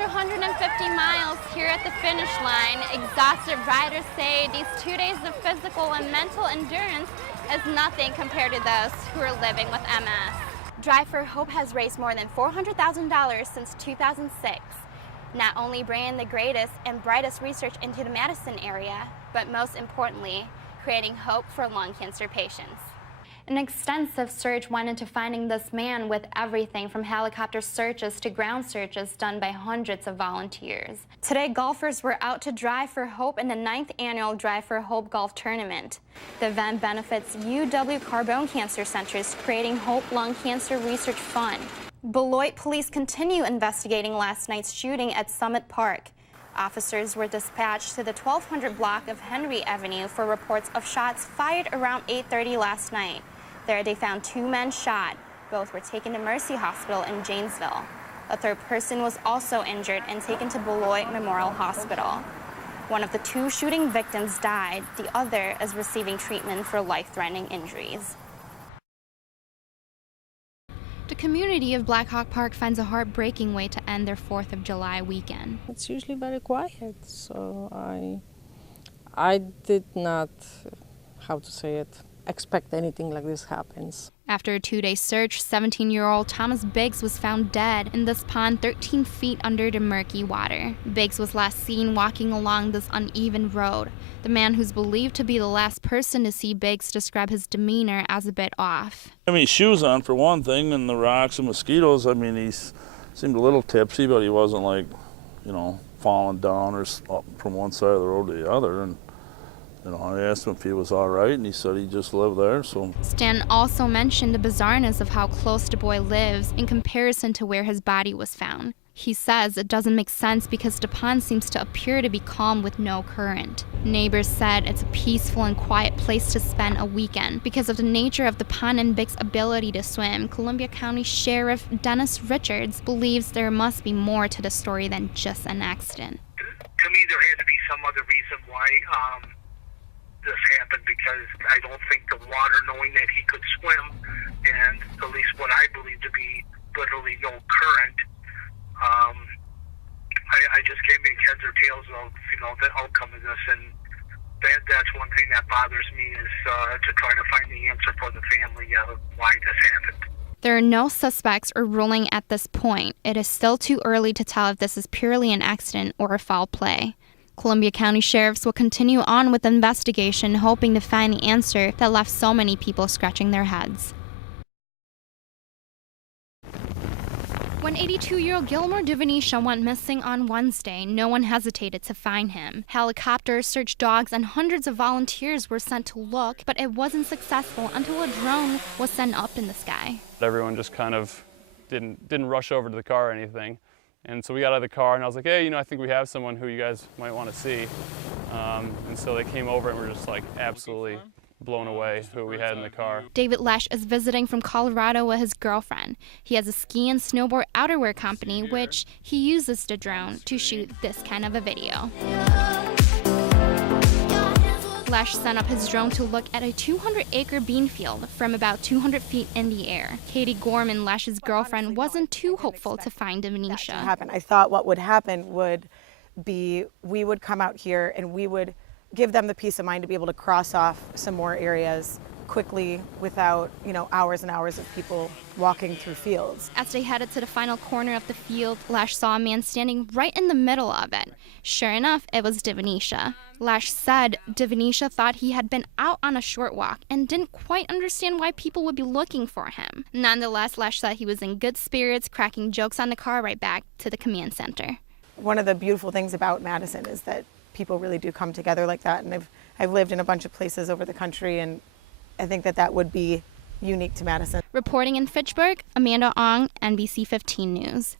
After 150 miles here at the finish line, exhausted riders say these 2 days of physical and mental endurance is nothing compared to those who are living with MS. Drive for Hope has raised more than $400,000 since 2006, not only bringing the greatest and brightest research into the Madison area, but most importantly, creating hope for lung cancer patients. An extensive search went into finding this man, with everything from helicopter searches to ground searches done by hundreds of volunteers. Today, golfers were out to Drive for Hope in the 9th annual Drive for Hope Golf Tournament. The event benefits UW Carbone Cancer Center's Creating Hope Lung Cancer Research Fund. Beloit police continue investigating last night's shooting at Summit Park. Officers were dispatched to the 1200 block of Henry Avenue for reports of shots fired around 8:30 last night. There they found 2 men shot. Both were taken to Mercy Hospital in Janesville. A third person was also injured and taken to Beloit Memorial Hospital. One of the 2 shooting victims died. The other is receiving treatment for life-threatening injuries. The community of Black Hawk Park finds a heartbreaking way to end their 4th of July weekend. It's usually very quiet, so I did not, how to say it, expect anything like this happens. After a 2-day search, 17-year-old Thomas Biggs was found dead in this pond 13 feet under the murky water. Biggs was last seen walking along this uneven road. The man who's believed to be the last person to see Biggs described his demeanor as a bit off. I mean, shoes on for one thing, and the rocks and mosquitoes. I mean, he seemed a little tipsy, but he wasn't like, you know, falling down or up from one side of the road to the other. And you know, I asked him if he was all right, and he said he just lived there. So Stan also mentioned the bizarreness of how close the boy lives in comparison to where his body was found. He says it doesn't make sense because the pond seems to appear to be calm with no current. Neighbors said it's a peaceful and quiet place to spend a weekend because of the nature of the pond and Biggs' ability to swim. Columbia County Sheriff Dennis Richards believes there must be more to the story than just an accident. To me, there had to be some other reason why this happened, because I don't think the water, knowing that he could swim, and at least what I believe to be literally no current, I just can't make heads or tails of, you know, the outcome of this. And that's one thing that bothers me, is to try to find the answer for the family of why this happened. There are no suspects or ruling at this point. It is still too early to tell if this is purely an accident or a foul play. Columbia County sheriffs will continue on with the investigation, hoping to find the answer that left so many people scratching their heads. When 82-year-old Gilmore Divenisha went missing on Wednesday, no one hesitated to find him. Helicopters, search dogs, and hundreds of volunteers were sent to look, but it wasn't successful until a drone was sent up in the sky. Everyone just kind of didn't rush over to the car or anything. And so we got out of the car, and I was like, hey, you know, I think we have someone who you guys might want to see. And so they came over, and we're just like absolutely blown away who we had in the car. David Lesh is visiting from Colorado with his girlfriend. He has a ski and snowboard outerwear company, which he uses the drone to shoot this kind of a video. Lesh sent up his drone to look at a 200-acre bean field from about 200 feet in the air. Katie Gorman, Lesh's girlfriend, wasn't too hopeful to find Divenisha. I thought what would happen would be we would come out here and we would give them the peace of mind to be able to cross off some more areas quickly without, you know, hours and hours of people walking through fields. As they headed to the final corner of the field, Lesh saw a man standing right in the middle of it. Sure enough, it was Divenisha. Lesh said Divenisha thought he had been out on a short walk and didn't quite understand why people would be looking for him. Nonetheless, Lesh said he was in good spirits, cracking jokes on the car ride back to the command center. One of the beautiful things about Madison is that people really do come together like that, and I've lived in a bunch of places over the country, and I think that would be unique to Madison. Reporting in Fitchburg, Amanda Ong, NBC 15 News.